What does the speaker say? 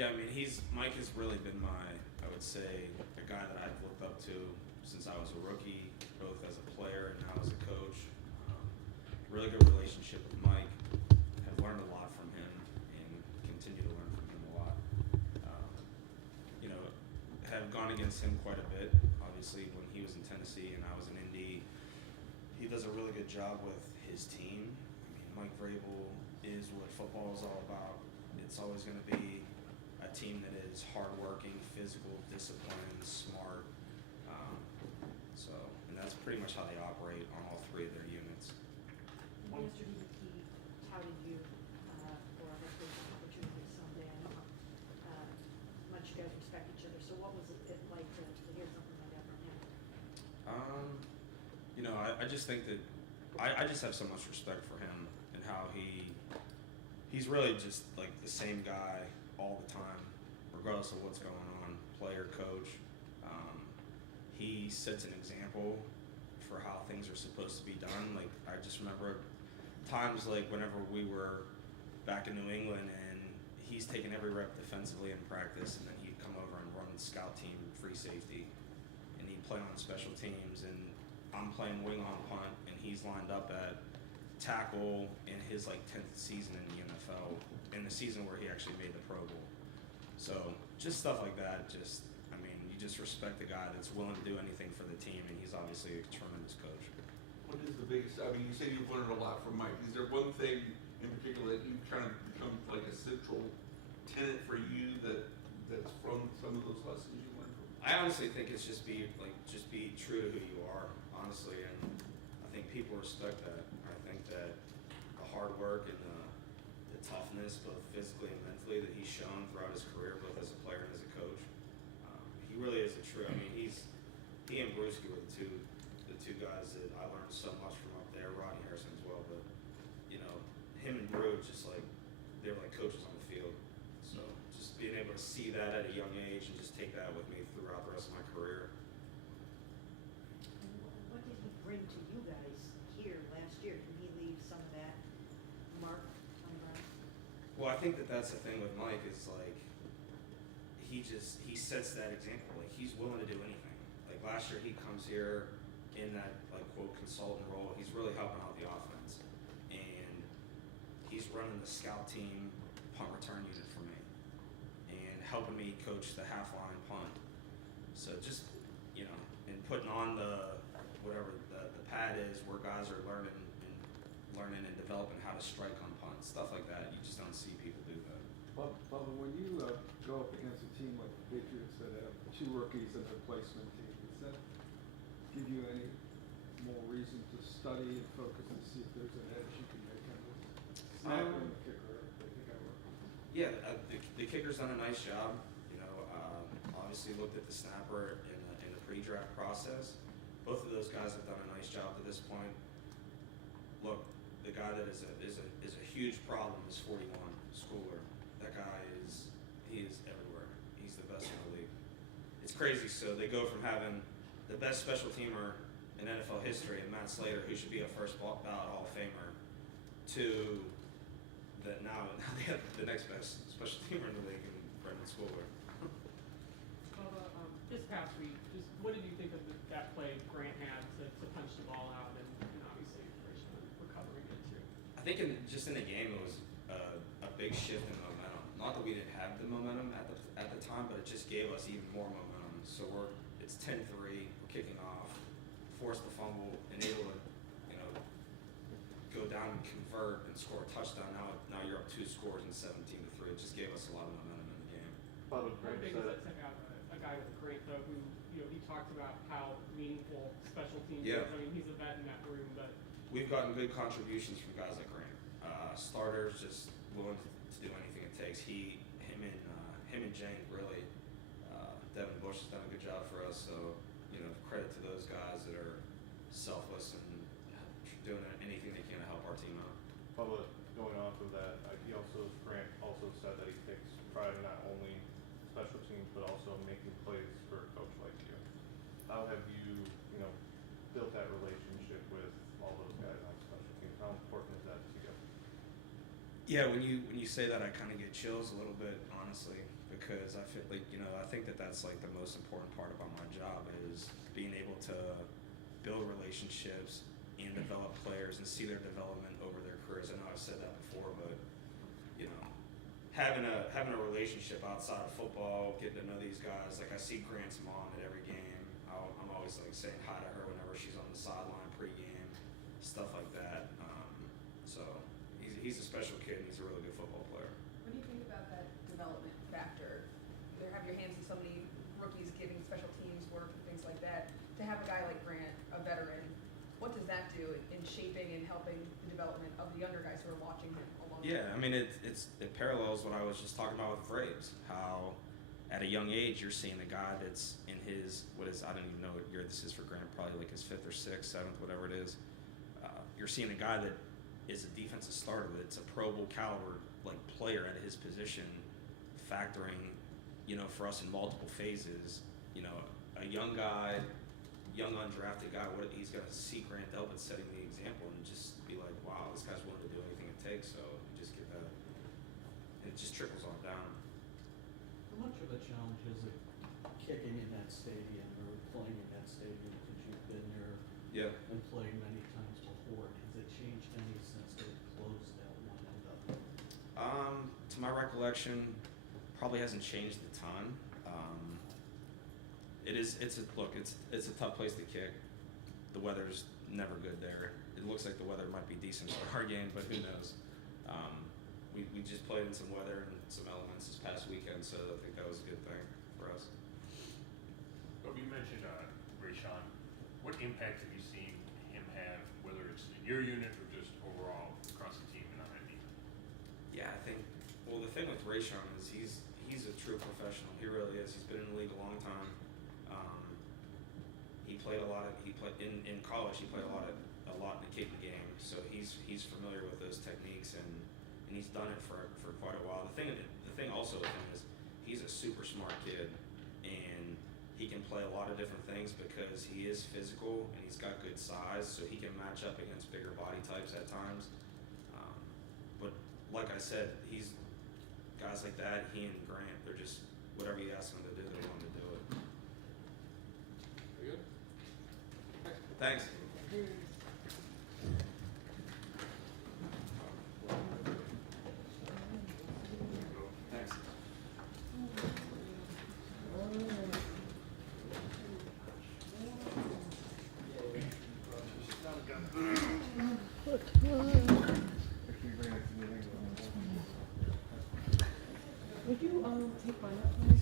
Yeah, I mean, Mike has really been I would say, a guy that I've looked up to since I was a rookie, both as a player and now as a coach. Um, Really good relationship with Mike. Have learned a lot from him and continue to learn from him a lot. Um, you know, have gone against him quite a bit. Obviously, when he was in Tennessee and I was in Indy, he does a really good job with his team. I mean, Mike Vrabel is what football is all about. It's always going to be a team that is hardworking, physical, disciplined, smart. Um, and that's pretty much how they operate on all three of their units. Yesterday, he touted you for a head coaching opportunity someday. I know how much you guys respect each other. So what was it like to hear something like that from him? I just think that I just have so much respect for him and how he's really just like the same guy all the time, regardless of what's going on, player, coach. He sets an example for how things are supposed to be done. Like, I just remember times like whenever we were back in New England and he's taking every rep defensively in practice, and then he'd come over and run the scout team free safety, and he'd play on special teams, and I'm playing wing on punt, and he's lined up at tackle in his like 10th season in the NFL, in the season where he actually made the Pro Bowl. So just stuff like that. You just respect the guy that's willing to do anything for the team, and he's obviously a tremendous coach. What is the biggest? I mean, you say you've learned a lot from Mike. Is there one thing in particular that you've kind of become like a central tenet for you that's from some of those lessons you learned from? I honestly think it's just be true to who you are, honestly, and I think people respect that. I think that the hard work and the toughness, both physically and mentally, that he's shown throughout his career, both as a player and as a coach, he really is a true. I mean, he and Brewski were the two guys that I learned so much from up there. Rodney Harrison as well, but him and Brew, just like they were like coaches on the field. So just being able to see that at a young age and just take that with me throughout the rest of my career. And what did he bring to you guys here last year? Did he leave some of that mark on the ground? Well, I think that's the thing with Mike is like he sets that example. Like, he's willing to do anything. Like, last year he comes here in that like quote consultant role. He's really helping out the offense, and he's running the scout team punt return unit for me and helping me coach the half line punt. So just and putting on the whatever the pad is where guys are learning and developing how to strike on punts, stuff like that. You just don't see people do that. Bubba, when you go up against a team like the Patriots that have two rookies as a replacement team, does that give you any more reason to study and focus and see if there's an edge you can make on this? Snapper and the kicker, I think I work. Yeah, the kicker's done a nice job. Obviously looked at the snapper in the pre-draft process. Both of those guys have done a nice job to this point. Look, the guy that is a huge problem is 41, Schooler. That guy is everywhere. He's the best in the league. It's crazy. So they go from having the best special teamer in NFL history, and Matt Slater, who should be a first ballot Hall of Famer, to that now they have the next best special teamer in the league in Brendan Schooler. This past week, just what did you think of that play Grant had to punch the ball out and obviously recovering it too? I think in the game it was a big shift in momentum. Not that we didn't have the momentum at the time, but it just gave us even more momentum. So it's 10-3, we're kicking off, forced the fumble, and able to go down and convert and score a touchdown. Now you're up 2 scores and 17-3. It just gave us a lot of momentum in the game. How big does that take out a guy with Grant though, who he talked about how meaningful special teams is. I mean, he's a vet in that room, but we've gotten good contributions from guys like Grant. Starters just willing to do anything it takes. Him and Jank really. Devin Bush has done a good job for us. So credit to those guys that are selfless and doing anything they can to help our team out. Bubba, going off of that, Grant also said that he takes pride in not only special teams but also making plays for a coach like you. How have you built that relationship with all those guys on special teams? How important is that to you? Yeah, when you say that, I kind of get chills a little bit, honestly, because I feel like I think that's like the most important part about my job is being able to build relationships and develop players and see their development over their careers. I know I've said that before, but having a relationship outside of football, getting to know these guys. Like I see Grant's mom at every game. I'm always like saying hi to her whenever she's on the sideline pregame, stuff like that. So he's a special kid and he's a really good football player. What do you think about that development factor? You have your hands in so many rookies giving special teams work and things like that. To have a guy like Grant, a veteran, what does that do in shaping and helping the development of the younger guys who are watching him along? Yeah, I mean it parallels what I was just talking about with Braves. How at a young age you're seeing a guy that's in his I don't even know what year this is for Grant, probably like his 5th or 6th, 7th, whatever it is. You're seeing a guy that is a defensive starter, that's a Pro Bowl caliber like player at his position, factoring, for us in multiple phases. A young guy, young undrafted guy, he's gonna see Grant Delpit setting the example and just be like, wow, this guy's willing to do anything it takes. So you just get that, it just trickles on down. How much of a challenge is it kicking in that stadium or playing in that stadium because you've been there Yeah. and played many times before? Has it changed any since they closed that one end up? To my recollection, probably hasn't changed a ton. It's a tough place to kick. The weather's never good there. It looks like the weather might be decent for our game, but who knows? We just played in some weather and some elements this past weekend, so I think that was a good thing for us. But you mentioned Rayshawn. What impact have you seen him have, whether it's in your unit or just overall across the team and on that defense? Yeah, I think. Well, the thing with Rayshawn is he's a true professional. He really is. He's been in the league a long time. In college. He played a lot in the kicking game, so he's familiar with those techniques and he's done it for quite a while. The thing also with him is he's a super smart kid and he can play a lot of different things because he is physical and he's got good size, so he can match up against bigger body types at times. But like I said, he's guys like that. He and Grant, they're just whatever you ask them to do, they want to do it. Very good. Thanks. Thanks. Would you take mine up, please?